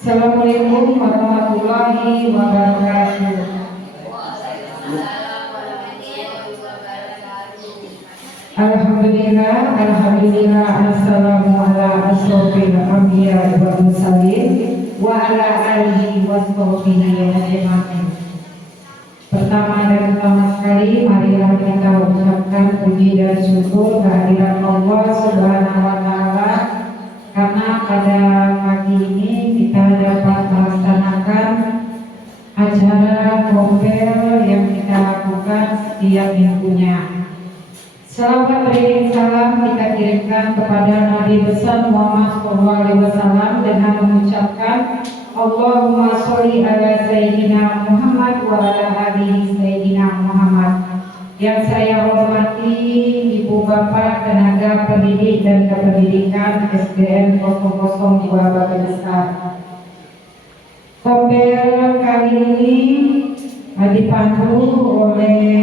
Assalamualaikum warahmatullahi wabarakatuh. Alhamdulillah, assalamu ala asrofil anbiya wa mursalin wa ala alihi wa sahbihi ajma'in. Pertama dan utama sekali, marilah kita ucapkan puji dan syukur kehadirat Allah Subhanahu wa Ta'ala, karena pada pagi ini kita dapat melaksanakan acara kompel yang kita lakukan setiap minggunya. Salawat beriring salam kita kirimkan kepada Nabi besar Muhammad SAW dengan mengucapkan Allahumma sholli ala Sayyidina Muhammad wa ala alihi Sayyidina Muhammad. Yang saya hormati Ibu Bapak Tenaga Pendidik dan Kependidikan SDN 002 Bagabesar. Kompel kali ini dipandu oleh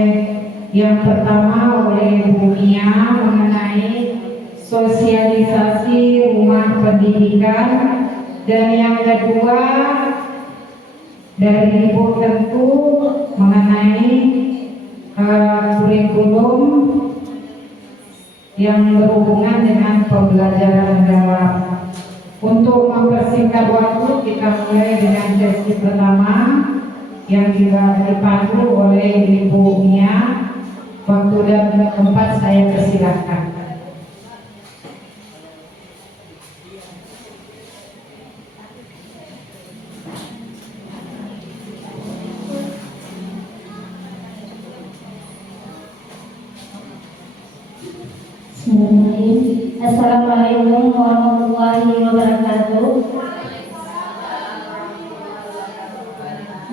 yang pertama oleh Bu Mia mengenai sosialisasi rumah pendidikan, dan yang kedua dari Ibu tentu mengenai kurikulum yang berhubungan dengan pembelajaran mendalam. Untuk mempersingkat waktu, kita mulai dengan sesi pertama yang juga dipandu oleh Ibu Mia. Waktu dan tempat saya persilahkan. Assalamualaikum warahmatullahi wabarakatuh.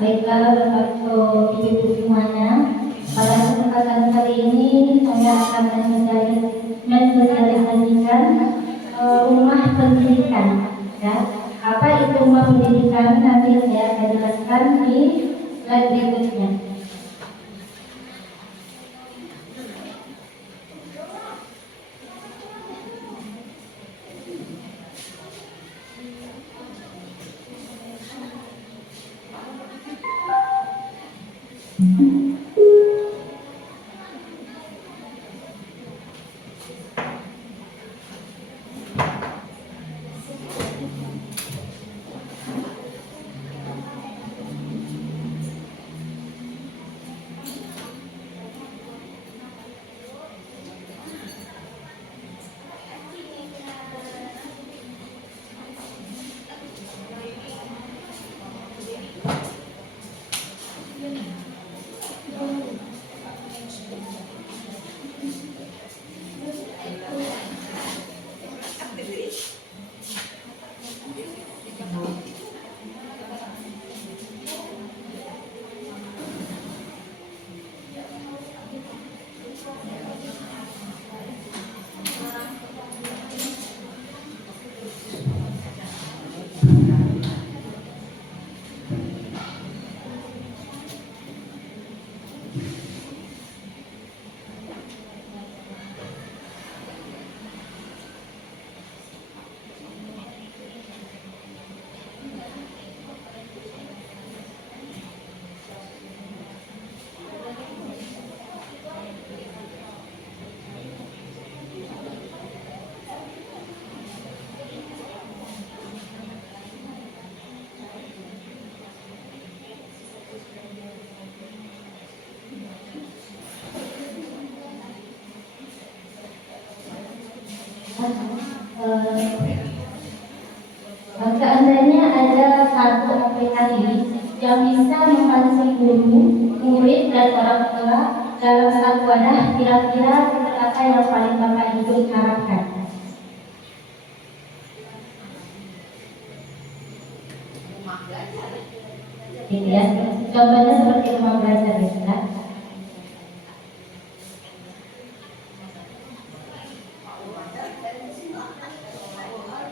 Baiklah, Bapak Ibu semuanya, pada kesempatan kali ini saya akan mensosialisasikan rumah pendidikan. Ya, apa itu rumah pendidikan? Nanti saya akan jelaskan di slide berikutnya. Seandainya ada satu aplikasi yang bisa membantu guru, murid, dan orang tua dalam satu wadah, kira-kira apa yang paling Bapak Ibu harapkan? Ini ya, contohnya seperti rumah belajar ya.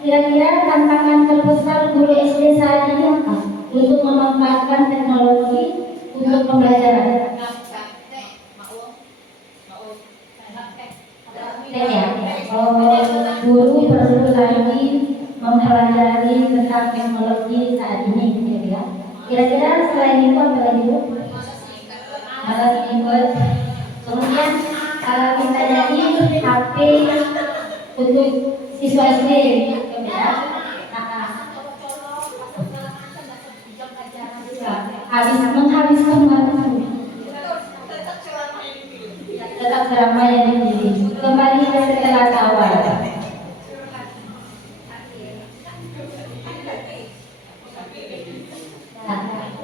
Kira-kira tantangan terbesar guru SD saat ini apa untuk memanfaatkan teknologi untuk pembelajaran? Ya, guru perlu lagi mempelajari tentang teknologi saat ini, gitu ya. Kira-kira selain itu apa lagi Bu? Alat input. Kemudian kita jadi HP untuk siswa SD, gitu ya. Menghabiskan waktu, tetap beramai yang dipilih. Kembali ke setelah awal.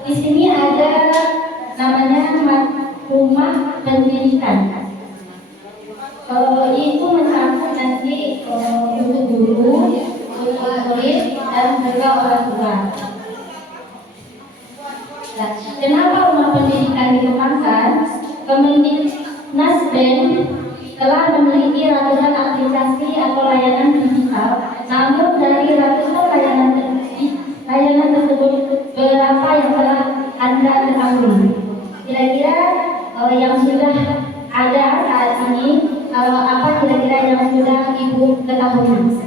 Di sini ada namanya rumah pendidikan. Itu mencakup nanti untuk guru, untuk murid, dan juga orang tua. Nah, kenapa rumah pendidikan dikembangkan? Kemendiknas telah memiliki ratusan aplikasi atau layanan digital. Namun dari ratusan layanan tersebut, berapa yang telah Anda ketahui? Kira-kira yang sudah ada saat ini, apa kira-kira yang sudah Ibu ketahui?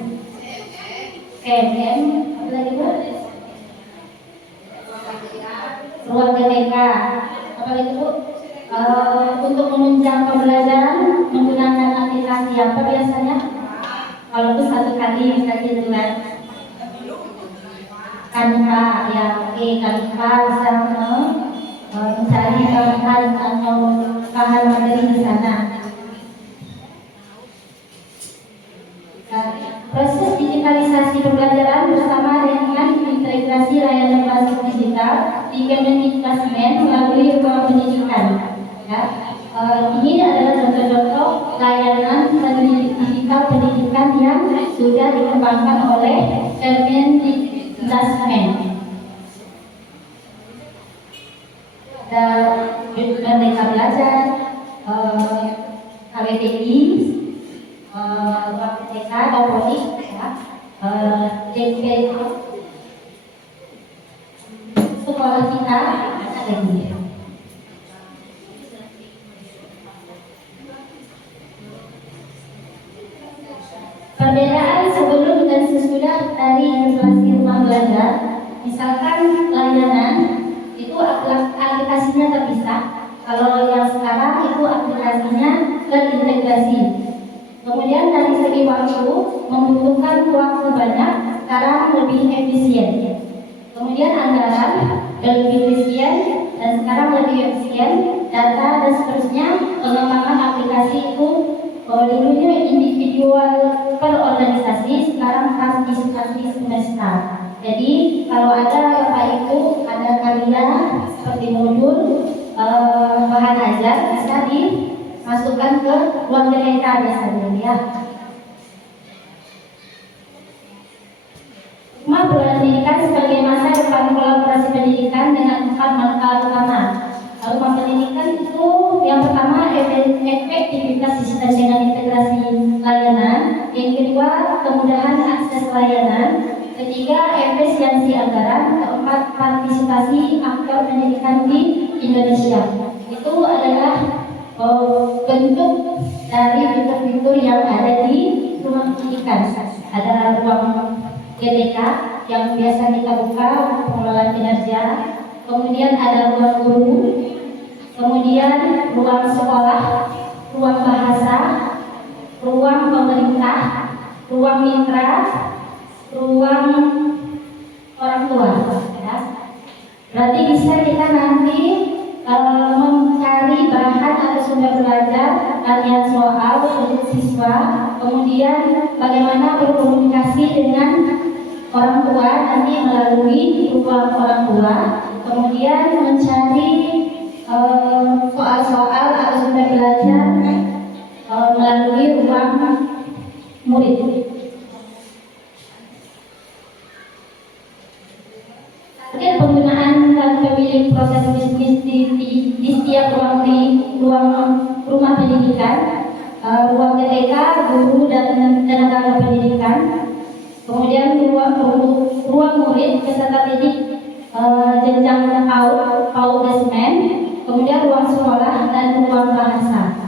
KMM, apa lagi Bu? Ruang GTK, apa lagi Bu? Untuk menunjang pembelajaran menggunakan aplikasi apa biasanya? Kalau itu satu kali bisa dengan Canva, ya oke, Canva bisa mencari bahan atau bahan materi di sana. Proses digitalisasi pembelajaran bersama dengan integrasi layanan berbasis digital di Kemendikbudristek melalui ruang pendidikan. Ya. Ini adalah contoh-contoh layanan digital pendidikan yang sudah dikembangkan oleh Kemendikbudristek. Ada Merdeka Belajar, KBBI, KPTK, Politik, ya, DP, sekolah kita ada ini. Perbedaan sebelum dan sesudah dari inflasi rumah belajar, misalkan layanan itu aplikasinya terpisah. Kalau yang sekarang itu aplikasinya terintegrasi. Kemudian dari segi waktu membutuhkan waktu banyak, sekarang lebih efisien. Kemudian anggaran lebih efisien dan sekarang lebih efisien, data dan seterusnya. Pengembangan aplikasi itu dulunya individual per organisasi, sekarang partisipasi semesta. Jadi kalau ada Bapak Ibu, ada karya seperti modul bahan ajar bisa dimasukkan ke ruang mereka biasanya ya. Rumah pendidikan sebagai masa depan kolaborasi pendidikan dengan 4 manfaat utama. Rumah pendidikan itu yang pertama efektivitas sistem dengan integrasi layanan, yang kedua kemudahan akses layanan, ketiga efisiensi anggaran, keempat partisipasi aktor pendidikan di Indonesia. Itu adalah bentuk dari fitur-fitur yang ada di rumah pendidikan. Ada ruang GTK yang biasa kita buka untuk pengelolaan kinerja, kemudian ada ruang guru, kemudian ruang sekolah, ruang bahasa, ruang pemerintah, ruang mitra, ruang orang tua. Ya. Berarti bisa kita nanti mencari bahan atau sumber belajar, latihan soal untuk siswa, kemudian bagaimana berkomunikasi dengan orang tua nanti melalui ruang orang tua, kemudian mencari soal-soal atau sumber belajar melalui ruang murid. Target penggunaan dan pemilih proses bisnis di setiap ruang rumah pendidikan, ruang GTK, guru dan tenaga pendidikan, kemudian ruang murid peserta didik jenjang PAUD basement, kemudian ruang sekolah dan ruang bahasa.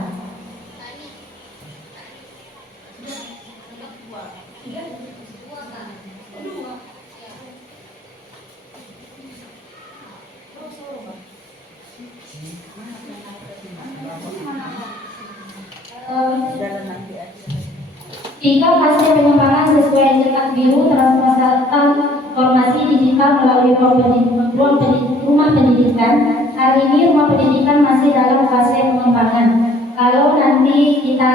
Tiga, fase pengembangan sesuai cetak biru transformasi digital melalui rumah pendidikan. Hari ini rumah pendidikan masih dalam fase pengembangan. Kalau nanti kita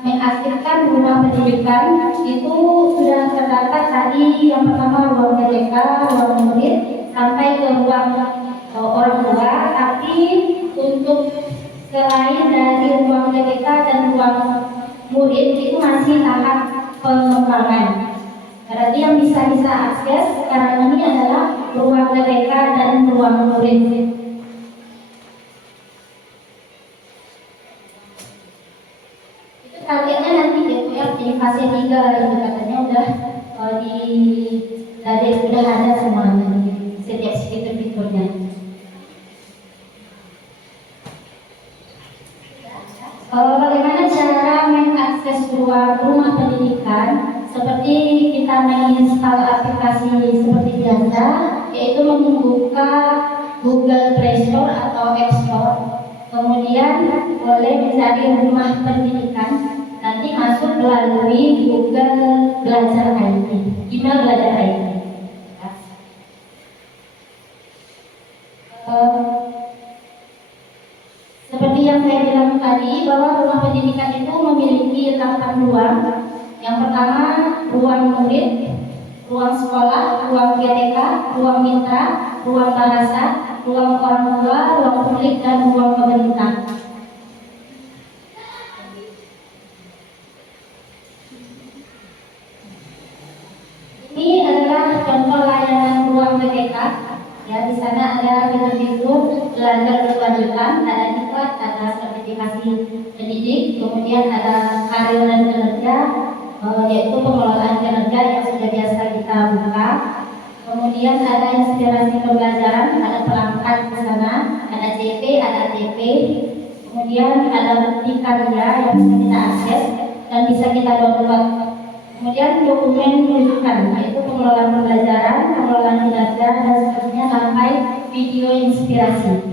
mengaktifkan rumah pendidikan, itu sudah terdapat tadi yang pertama ruang GTK, ruang murid, sampai ke ruang orang tua. Tapi untuk selain dari ruang GTK dan ruang murid itu masih tahap pengembangan. Berarti yang bisa akses sekarang ini adalah ruang GTK dan ruang murid. Itu targetnya nanti DPR di fase 3 itu katanya udah udah ada semuanya di setiap fitur-fiturnya. Bagaimana cara mengakses rumah pendidikan? Seperti kita menginstal aplikasi seperti biasa, yaitu membuka Google Play Store atau App Store. Kemudian boleh mencari rumah pendidikan, nanti masuk melalui Google Belajar IT, email Belajar IT. Seperti yang saya bilang tadi, bahwa rumah pendidikan itu memiliki 8 ruang. Yang pertama, ruang murid, ruang sekolah, ruang GTK, ruang mitra, ruang bahasa, ruang orang tua, ruang publik, dan ruang pemerintah. Ini adalah contoh layanan ruang GTK. Ya, di sana ada fitur-fitur belajar berkelanjutan, ada diklat, ada sertifikasi pendidik, kemudian ada karir dan kinerja, yaitu pengelolaan kinerja yang sudah biasa kita buka. Kemudian ada inspirasi pembelajaran, ada perangkat di sana, ada CP, ada ATP. Kemudian ada bukti karya yang bisa kita akses dan bisa kita download. Kemudian dokumen rujukan, yaitu pengelolaan pembelajaran, pengelolaan kinerja, dan seterusnya sampai video inspirasi.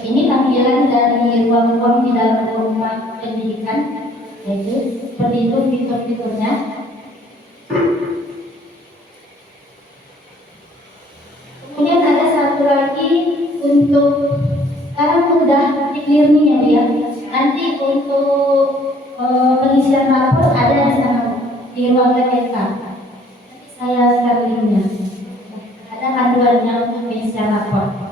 Ini tampilan dari ruang-ruang di dalam rumah pendidikan, yaitu seperti itu fitur-fiturnya. Kemudian ada satu lagi untuk sekarang sudah di learning ya Bu ya. Nanti untuk pengisian rapor ada di sana di ruang GTK. Nanti saya share linknya. Ada panduannya untuk pengisian rapor.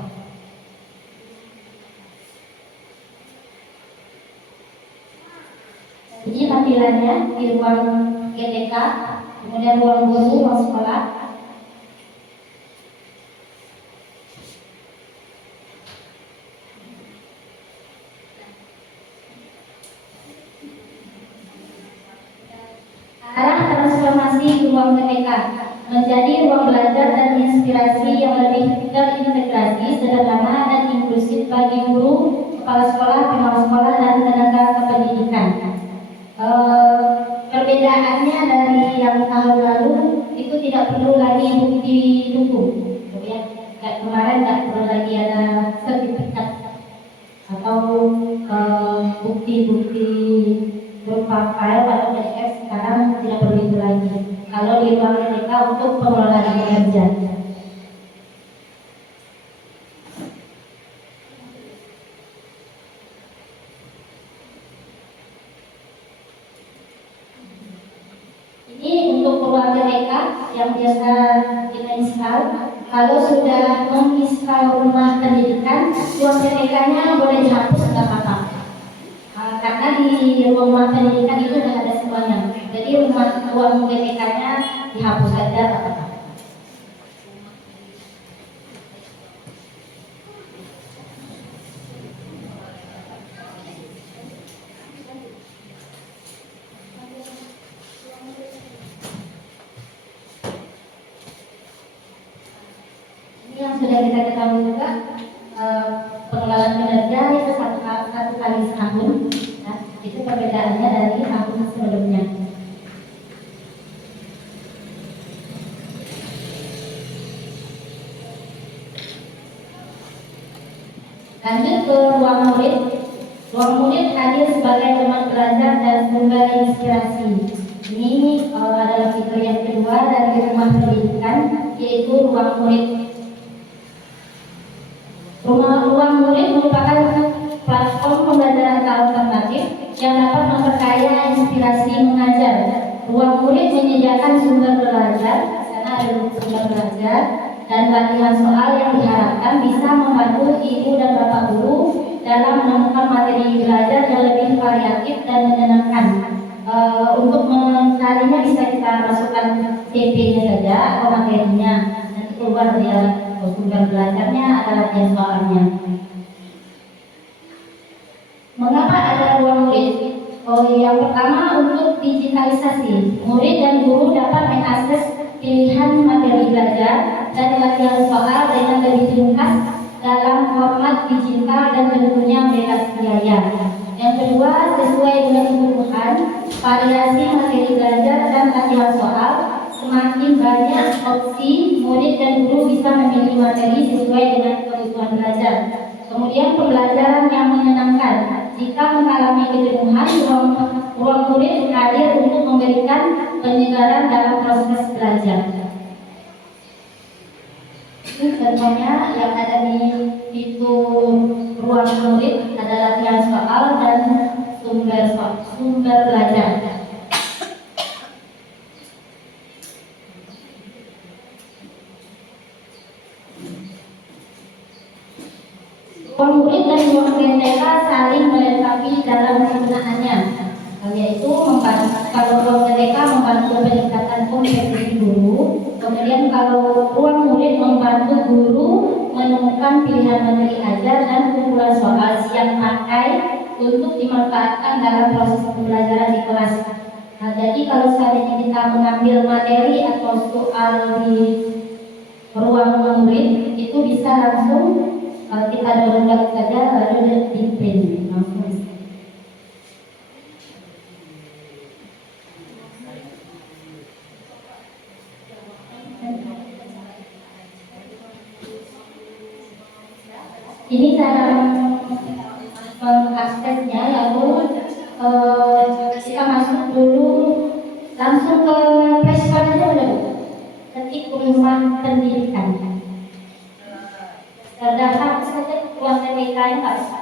Jadi tampilannya di ruang GTK, kemudian ruang guru, ruang sekolah. Arah transformasi ruang GTK menjadi ruang belajar dan inspirasi yang lebih terintegrasi, sederhana, dan inklusif bagi guru, kepala sekolah, pengawas sekolah, dan tenaga kependidikan. Perbedaannya dari yang tahun lalu itu tidak perlu lagi bukti dukung, ya. Kemarin nggak perlu lagi ada sertifikat atau bukti-bukti berupa file atau PDF. Sekarang tidak perlu itu lagi. Kalau di ruang GTK untuk pengelolaan kinerja. Ini untuk ruang GTK yang biasa kita install. Kalau sudah menginstal rumah pendidikan, ruang GTK-nya boleh dihapus, nggak apa-apa. Karena di rumah pendidikan itu sudah ada semuanya. Jadi ruang GTK-nya dihapus saja, nggak apa-apa. Yang sudah kita ketahui juga, pengelolaan kinerja itu satu kali setahun. Nah, itu perbedaannya dari tahun sebelumnya. Lanjut ke ruang murid. Ruang murid hadir sebagai teman belajar dan sumber inspirasi. Ini adalah fitur yang kedua dari rumah pendidikan, yaitu ruang murid. Ruang murid merupakan platform pembelajaran alternatif yang dapat memperkaya inspirasi mengajar. Ruang murid menyediakan sumber belajar, di sana ada sumber belajar dan latihan soal yang diharapkan bisa membantu ibu dan bapak guru dalam menemukan materi belajar yang lebih variatif dan menyenangkan. Untuk mencarinya bisa kita masukkan CP-nya saja atau materinya, nanti keluar dia sumber belajarnya ada latihan soalnya. Mengapa ada ruang murid? Yang pertama untuk digitalisasi. Murid dan guru dapat mengakses pilihan materi belajar dan latihan soal dengan lebih ringkas dalam format digital dan tentunya bebas biaya. Yang kedua, sesuai dengan kebutuhan, variasi materi belajar dan latihan soal, semakin banyak opsi, murid dan guru bisa memilih materi sesuai dengan kebutuhan belajar. Kemudian pembelajaran yang menyenangkan. Jika mengalami kejenuhan, ruang murid hadir untuk memberikan penyegaran dalam proses belajar. Itu contohnya yang ada di fitur ruang murid, ada latihan soal dan sumber belajar. Ruang murid dan ruang GTK saling melengkapi dalam penggunaannya, yaitu kalau ruang GTK membantu peningkatan kompetensi guru, kemudian kalau ruang murid membantu guru menemukan pilihan materi ajar dan kumpulan soal siap pakai untuk dimanfaatkan dalam proses pembelajaran di kelas. Nah, jadi kalau seandainya kita mengambil materi atau soal di ruang murid itu bisa langsung kita download saja lalu di print langsung. Ini cara mengaksesnya, lalu kita masuk dulu langsung ke Play Store aja udah, ketik rumah pendidikan. Terdaftar saja ruang TPK yang nggak bisa.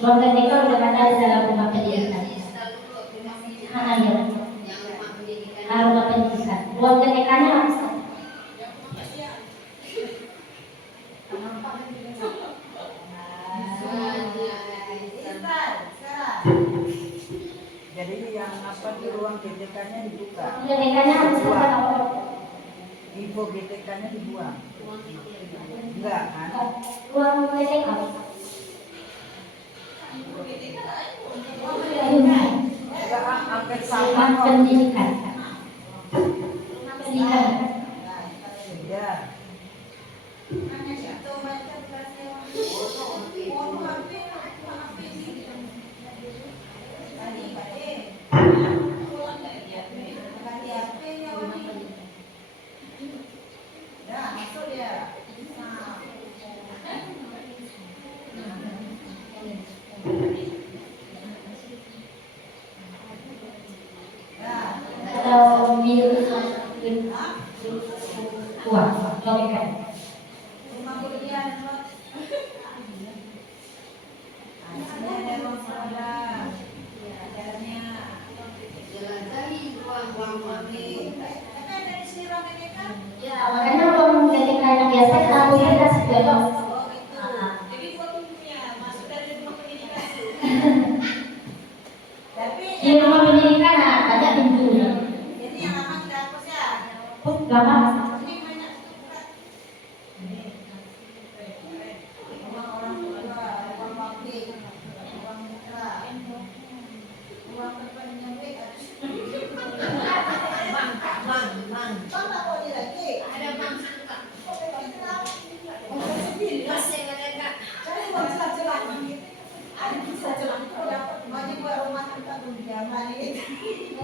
Ruang TPK udah ada di dalam rumah pendidikan. Ya. Rumah pendidikan. Ruang TPK-nya nggak bisa. Jadi yang apa di ruang GTK-nya dibuka? GTK-nya harus ada. Info GTK-nya dibuang. Enggak kan? Ruang GTK. Enggak angkat sama Rumah kok. pendidikan. Rumah pendidikan. Ya. Atau milik uang, dompet. Ya, makanya ruang GTK yang biasa kita punya kasih jodoh. Di rumah pendidikan ada pintunya. Lama.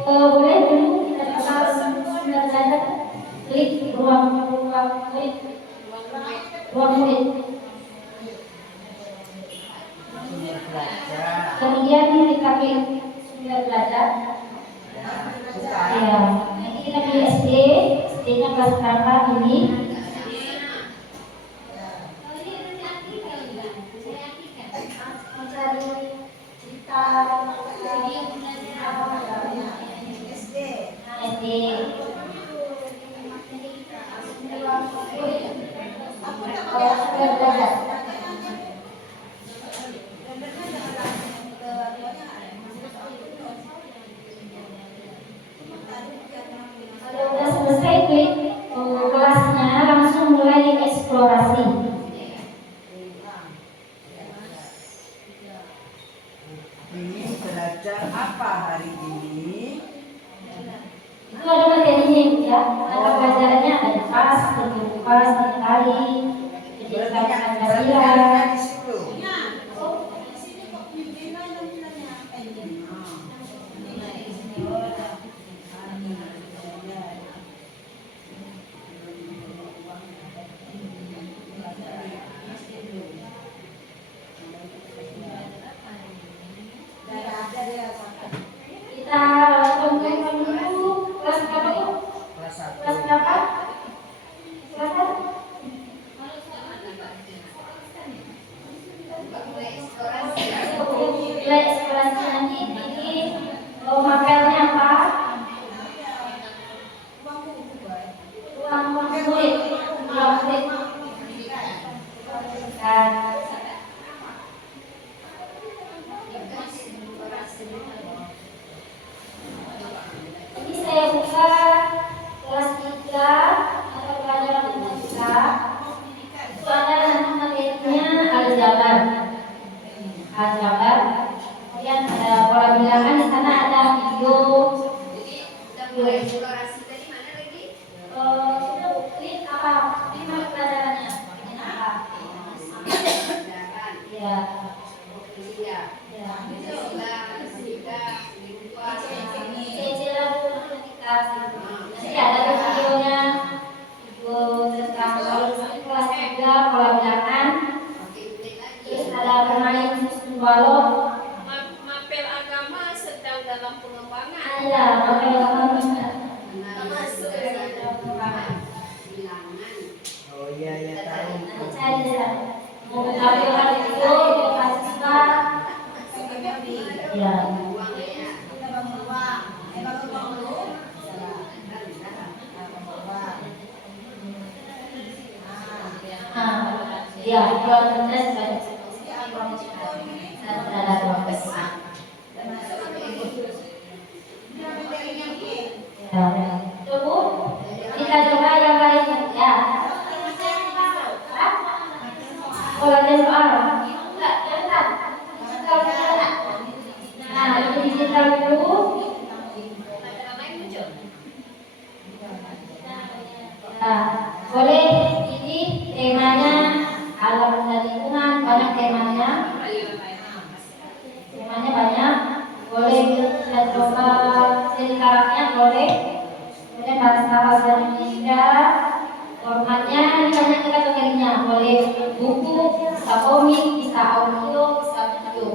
Boleh dulu kita kenal belajar klik ruang murid. kemudian kita sudah belajar. Buka. Ya, kita di SD, SD-nya kelas berapa ini? Mencari cerita SD. Sudah belajar. Kalau udah selesai klik kelasnya, langsung mulai eksplorasi. Ini belajar apa hari ini? Itu ada materinya ya, ada pelajarannya, ada pas, pas, tari, pendidikan Pancasila. Berarti di situ. Kita tonton dulu kelas berapa tuh? Kelas 1. Kelas berapa? Kelas berapa? Mulai eksplorasi nanti ini mapelnya apa? Ruang murid. Ruang murid. Ini saya buka kelas 3 atau pelajaran umum 3. Itu ada materinya aljabar. Aljabar. Kemudian ada pola bilangan, di sana ada video. Eksplorasi tadi mana lagi? Itu klik apa? Ini mana pelajarannya? Ini apa? Pelajaran. Ya. Iya. Ya. Pancasila, fisika, lingkungan. Cicilan dulu kita. Nanti ada videonya. Video tentang kelas 3 pola bilangan. Oke, klik lagi. Terus ada bermain susun balok. Mapel agama sedang dalam pengembangan. Ada pakai gambar bisa. Masuk dalam pengembangan. Bilangan. Oh iya ya tahu. Nanti saya bisa menampilkan video mahasiswa. Ya. Uang ya. Ya, buat tes banyak. Ada 12. Ya. Tunggu. Kita coba yang lain ya. Oh, ada soal. Enggak, jangan. Nah, itu digital dulu. Pelajaran lain muncul. Nah, boleh ini temanya alam dan lingkungan, banyak temanya. Temanya banyak. Boleh kita coba ceritakannya, boleh. Kemudian bahasa Indonesia, formatnya ini banyak kita dengarnya. Boleh buku, bisa komik, bisa audio, bisa video.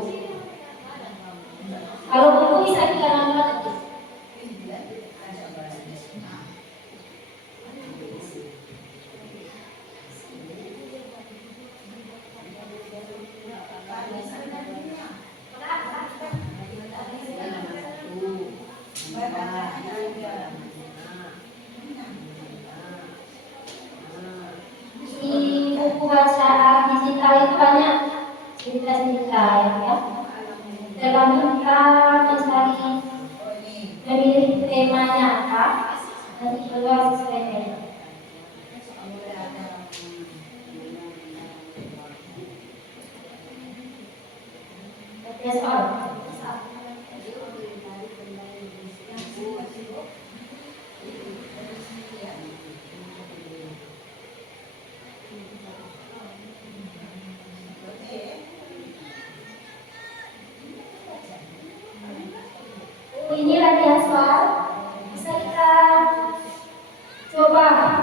Kalau buku bisa kita download. Di buku bacaan digital itu banyak cerita-cerita ya. Tergantung kita mencari memilih temanya apa, nanti keluar sesuai tema. Ada soal? Ini latihan soal, bisa kita coba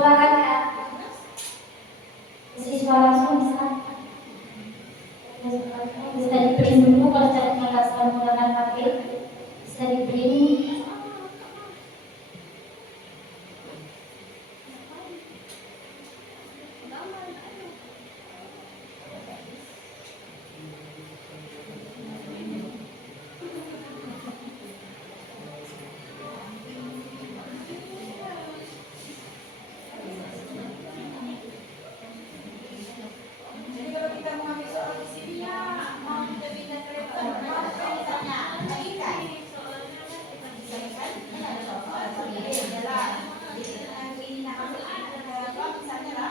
kan ya, siswa langsung bisa diperbaiki. dibersihin dulu. Kalau catnya nggak suka menggunakan HP bisa di print. Jadi kalau kita mau ambil soal di sini ya, mau kita pindah ke laptop, mau apa misalnya? Lagi kan? Lagi kan? Kan ada soal ini adalah ini nama apa misalnya lah.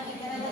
Kita ada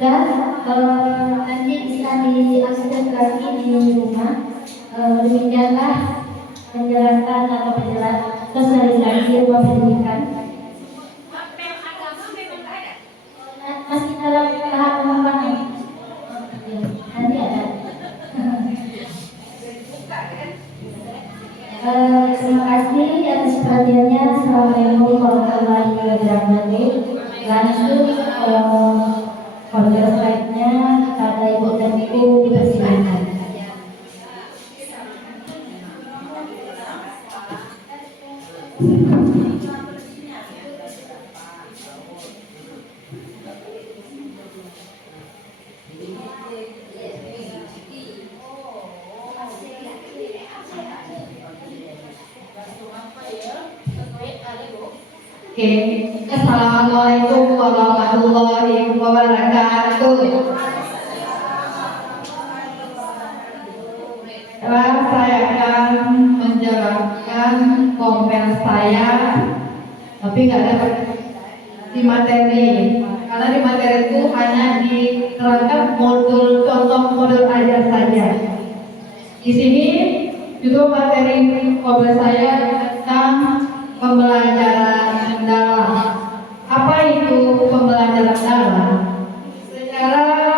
Dan nanti bisa diakses lagi di rumah. Demikianlah penjelasan atau penjelasan sosialisasi ruang pendidikan. Mapel agama memang nggak ada. Masih dalam tahap pengembangan. Nanti ada. Terima kasih atas perhatiannya. Assalamualaikum warahmatullahi wabarakatuh. Lanjut folder slide-nya pada Ibu dan Ibu dipersilakan. Oke, Assalamualaikum warahmatullahi wabarakatuh. Saya akan menjelaskan komen saya, tapi nggak dapat di materi. Karena di materi itu hanya diterangkan modul contoh modul aja saja. Di sini juga materi komen saya tentang pembelajaran mendalam. Apa itu pembelajaran mendalam? Secara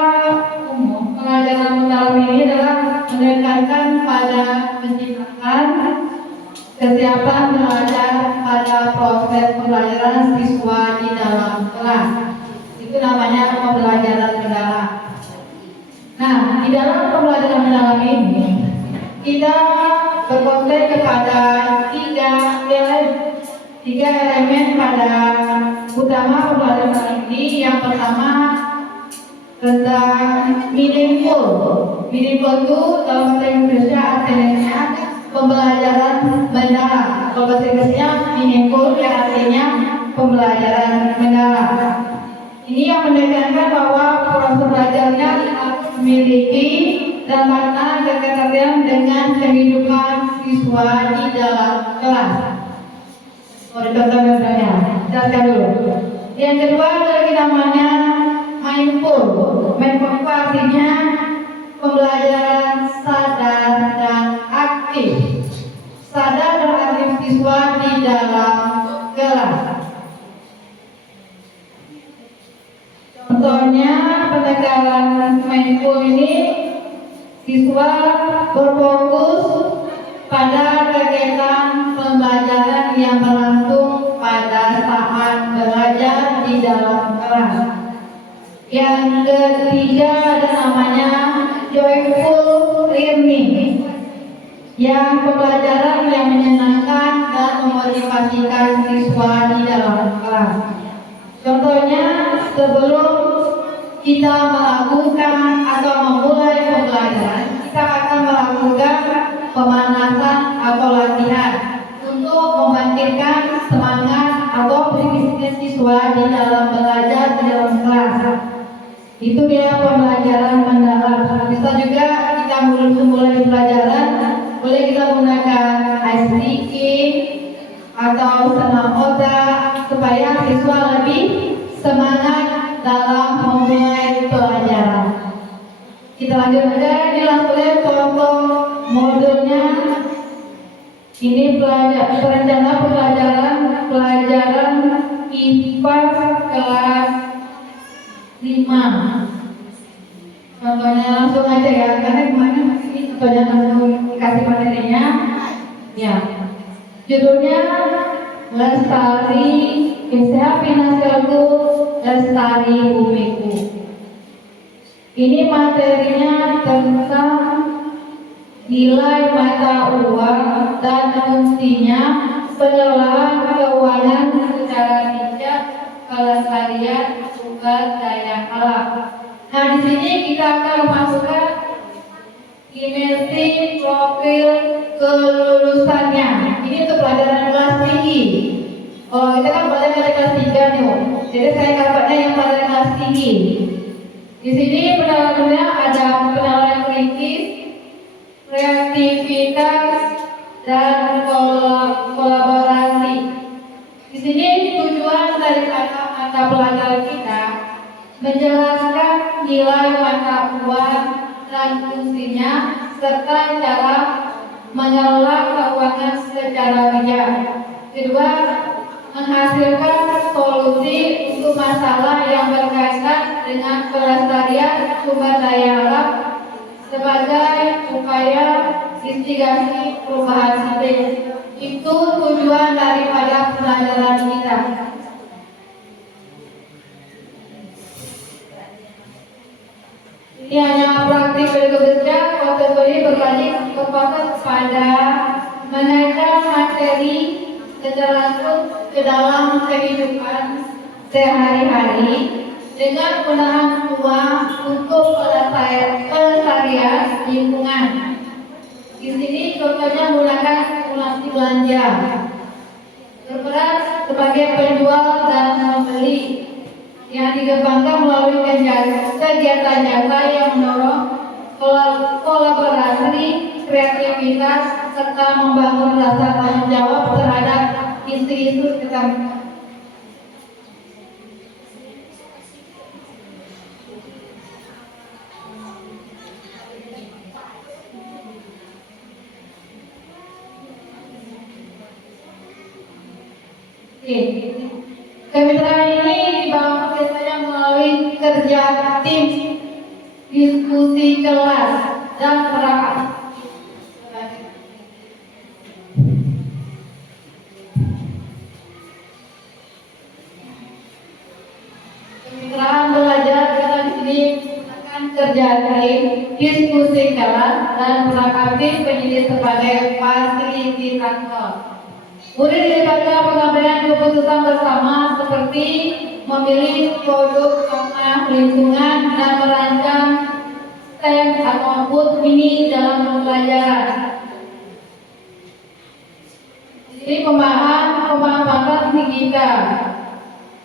umum, pembelajaran mendalam ini adalah menekankan pada menciptakan kesiapan belajar pada proses pembelajaran siswa di dalam kelas. Itu namanya pembelajaran mendalam. Nah, di dalam pembelajaran mendalam ini kita berkonten kepada tiga elemen pada utama pembelajaran ini. Yang pertama tentang meaningful. Meaningful itu dalam bahasa Inggrisnya artinya pembelajaran mendalam. Kalau bahasa Inggrisnya meaningful yang artinya pembelajaran mendalam. Ini yang menekankan bahwa proses belajarnya harus memiliki dan makna kekaitan dengan kehidupan siswa di dalam kelas. Contoh misalnya, jelaskan dulu. Yang kedua lagi namanya mindful. Mindful itu artinya pembelajaran sadar dan aktif. Sadar dan aktif siswa di dalam kelas. Contohnya pendekatan mindful ini, siswa berfokus pada kegiatan pembelajaran yang berlangsung pada saat belajar di dalam kelas. Yang ketiga ada namanya joyful learning, yang pembelajaran yang menyenangkan dan memotivasikan siswa di dalam kelas. Contohnya, sebelum kita melakukan atau memulai pembelajaran, kita akan melakukan pemanasan atau latihan untuk membangkitkan semangat atau prinsip siswa di dalam belajar di dalam kelas. Itu dia pembelajaran mendalam. Bisa juga kita mulai pelajaran, boleh kita menggunakan ice breaking atau senam otak supaya siswa lebih semangat dalam memulai pelajaran. Kita lanjut aja, ini langsung lihat contoh modulnya. Ini perencana pelajaran IPA kelas 5. Contohnya langsung aja ya, karena kemarin masih contohnya langsung dikasih materinya. Ya, judulnya Lestari Sehat Finansialku, Lestari Bumiku. Ini materinya tentang nilai mata uang dan fungsinya, pengelolaan keuangan secara bijak, kelestarian sumber daya alam. Nah, di sini kita akan memasukkan dimensi profil kelulusannya. Ini untuk pelajaran kelas tinggi. Oh, kita kan pelajaran dari kelas 3 nih, jadi saya dapatnya yang pelajaran kelas tinggi. Di sini pendalamannya ada penalaran kritis, kreativitas, dan kolaborasi. Di sini tujuan daripada mata pelajaran kita menjelaskan nilai mata uang dan fungsinya serta cara mengelola keuangan secara bijak. Kedua, menghasilkan solusi untuk masalah yang berkaitan dengan pelestarian sumber daya alam sebagai upaya mitigasi perubahan iklim. Itu tujuan daripada pelajaran kita. Ini hanya praktik bekerja, kategori berbanding berfokus pada menaikkan materi secara langsung ke dalam kehidupan sehari-hari dengan menggunakan uang untuk pelestarian lingkungan. Di sini contohnya menggunakan simulasi belanja, berperan sebagai penjual dan pembeli yang dikembangkan melalui kegiatan nyata yang mendorong kolaborasi, kreativitas, serta membangun rasa tanggung jawab terhadap isu-isu sekitar. Kemitraan ini dibangun biasanya melalui kerja tim, diskusi kelas, dan perakat. Kemitraan belajar kita di sini akan kerja tim, diskusi kelas, dan perakat tim penyidik sebagai fasilitator. Murid daripada pengambilan keputusan bersama seperti memilih produk ramah lingkungan dan merancang STEM atau food mini dalam pembelajaran. Jadi pemanfaatan digital.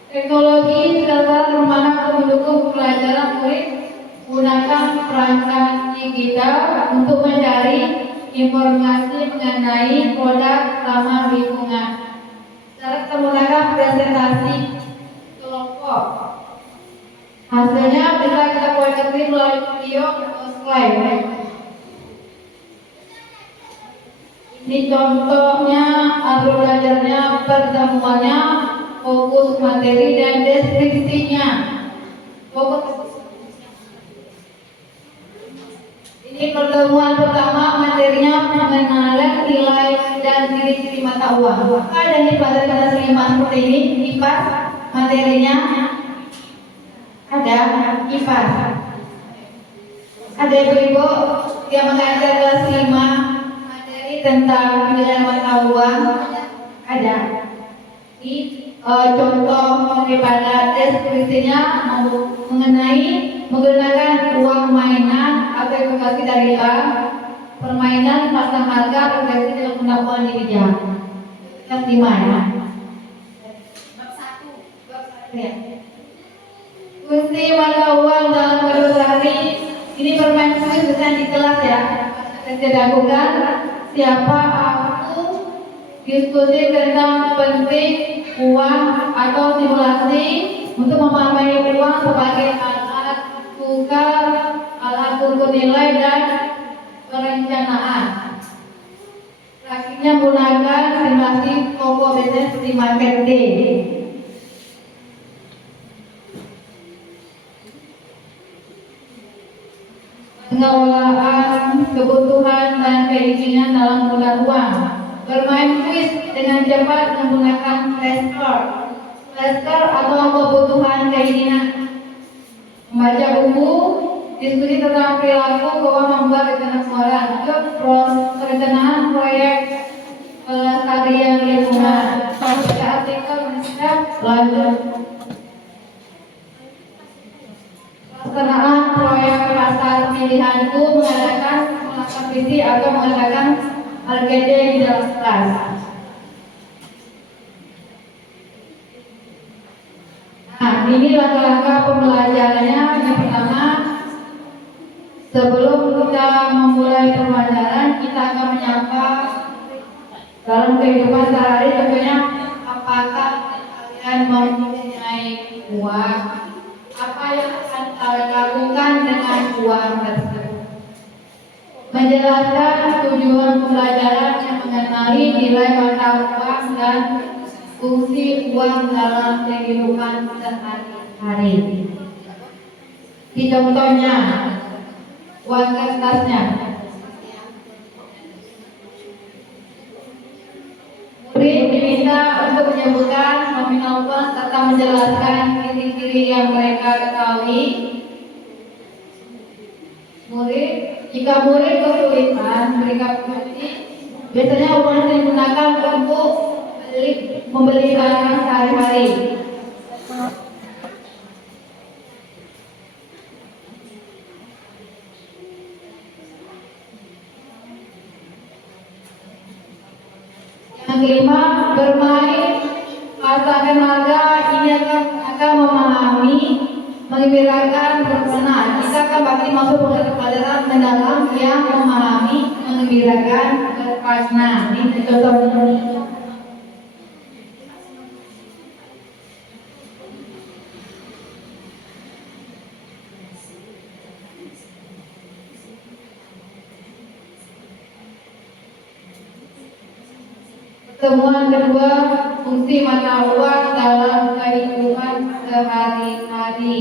Teknologi dasar bermanfaat mendukung pembelajaran murid menggunakan perangkat digital untuk mencari informasi mengenai produk ramah lingkungan. Cara menggunakan presentasi kelompok. Hasilnya bisa kita proyeksi melalui video atau slide. Ini contohnya alur belajarnya, pertemuannya, fokus materi dan deskripsinya. Ini pertemuan pertama, materinya pengenalan nilai dan ciri-ciri mata uang. Ada di pelajaran kelas 5 seperti ini, IPA materinya ada IPA. Ada ibu-ibu yang mengajar kelas 5 materi tentang nilai mata uang, ada. Ini contoh daripada deskripsinya mengenai menggunakan uang mainan atau investasi dari bank permainan pasang harga refleksi dengan pendakwaan diri jahat. Yang 5 ya. Bab 1. Ya. Fungsi mata uang dalam bersehari ini bermain kuis besar di kelas ya. Saya lakukan siapa aku diskusi tentang penting uang atau simulasi untuk memahami uang sebagai alat tukar, alat ukur nilai dan perencanaan. Praktiknya menggunakan simulasi pokok bisnis di market day. Pengelolaan kebutuhan dan keinginan dalam menggunakan uang. Bermain kuis dengan cepat menggunakan flashcard. Flashcard atau kebutuhan keinginan. Membaca buku, diskusi tentang perilaku keuangan, membuat rencana keuangan. Itu perencanaan proyek pelestarian lingkungan. Baca artikel mensiap lanjut. Pelaksanaan proyek pasar pilihanku mengadakan visi atau mengadakan RGD di dalam kelas. Nah, ini langkah-langkah pembelajarannya. Yang pertama, sebelum kita memulai pembelajaran, kita akan menyapa dalam kehidupan sehari-hari. Tentunya, apakah kalian mempunyai uang? Apa yang akan kalian lakukan dengan uang tersebut? Menjelaskan tujuan pembelajaran yang mengenali nilai mata uang dan fungsi uang dalam kehidupan sehari-hari. Di contohnya, uang kertasnya. Murid diminta untuk menyebutkan nominal uang serta menjelaskan ciri-ciri yang mereka ketahui. Jika murid kesulitan mereka mengerti, biasanya uang digunakan untuk membeli barang sehari-hari. Yang kelima, bermain pasangan harga. Ini akan memahami, mengembirakan, berkenan. Kita akan bakti masuk pelajaran mendalam yang memahami, mengembirakan, berkenan. Ini contoh-contohnya. Pertemuan kedua, fungsi mata uang dalam kehidupan sehari-hari.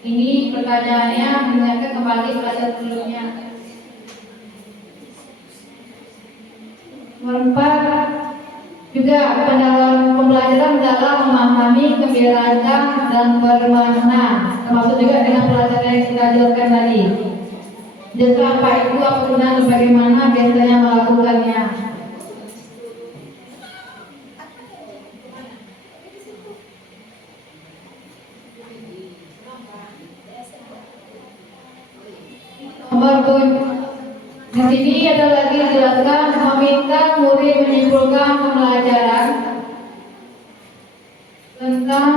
Ini pertanyaannya mengingatkan kembali pada sebelumnya. Nomor 4 juga dalam pembelajaran dalam memahami, membirakan dan bermakna, termasuk juga dengan pelajaran yang kita ajarkan tadi. Jadi apa itu, apa gunanya, bagaimana biasanya melakukannya. Nomor 7. Di sini ada lagi dijelaskan meminta murid menyimpulkan pembelajaran tentang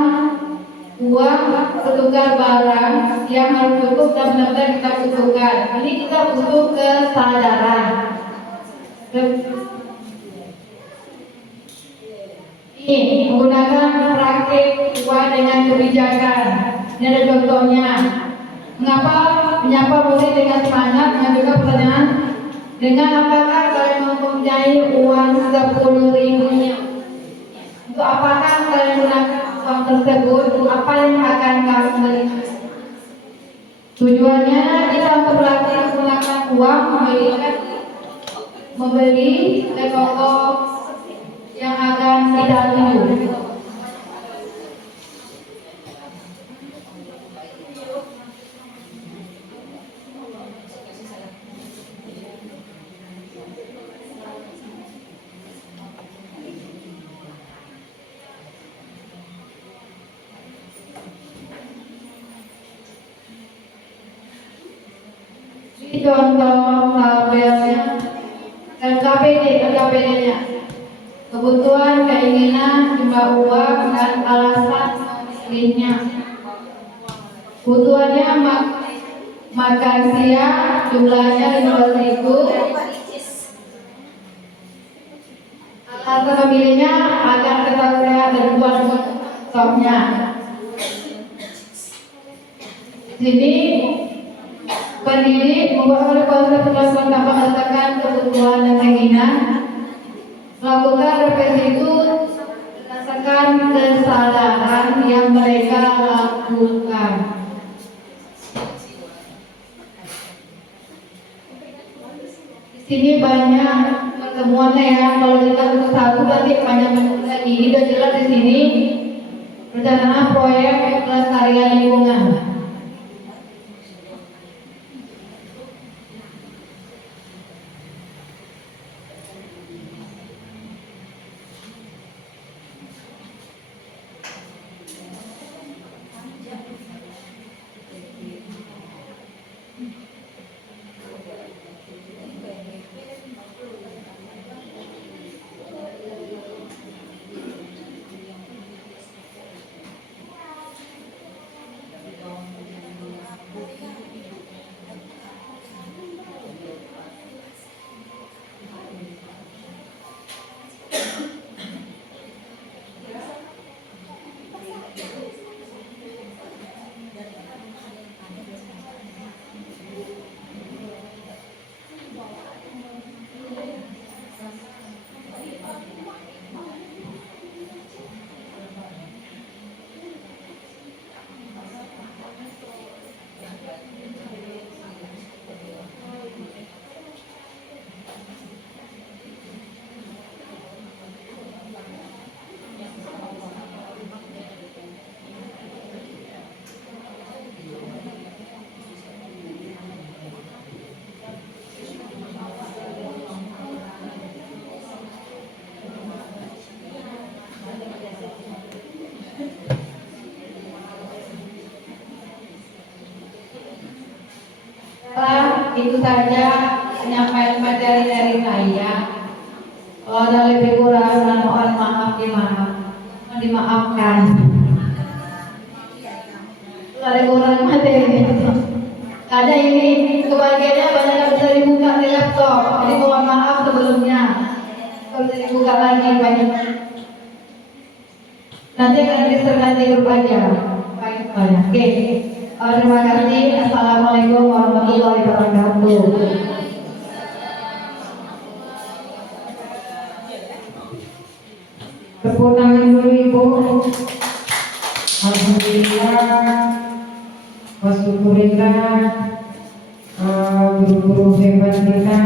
uang bertukar barang yang harus cukup dan benar-benar kita butuhkan. Ini kita butuh kesadaran. Ini menggunakan praktik uang dengan kebijakan. Ini ada contohnya. Mengapa menyapa murid dengan semangat, mengajukan pertanyaan dengan apakah kalian mempunyai uang 10.000? Untuk apakah kalian gunakan uang tersebut? Apa yang akan kamu beli? Tujuannya kita untuk berlatih menggunakan uang membeli ke toko yang akan kita tuju. Contoh hal tabelnya dan KPD-nya. Kebutuhan, keinginan, jumlah uang, dan alasan memilihnya. Kebutuhannya makan siang, jumlahnya 15.000. Alasan memilihnya agar tetap sehat dan kuat stoknya. Sini pendidik membuat konsep kelas lengkap berdasarkan kebutuhan dan keinginan. Melakukan refleksi itu berdasarkan kesalahan yang mereka lakukan. Di sini banyak pertemuannya ya. Kalau kita satu nanti banyak lagi. Ini sudah jelas di sini. Perencanaan proyek pelestarian lingkungan. Itu saja penyampaian materi dari saya. Kalau ada lebih kurang dan mohon maaf dimaafkan. Ada kurang materi. Ada ini kebagiannya banyak yang bisa dibuka di laptop. Jadi mohon maaf sebelumnya. Kalau bisa dibuka lagi banyak. Nanti akan disertai di grup aja. Baik, oke. Terima kasih. Assalamualaikum warahmatullahi wabarakatuh. Tepuk tangan dulu Ibu. Alhamdulillah. Wasyukurillah. Guru-guru hebat kita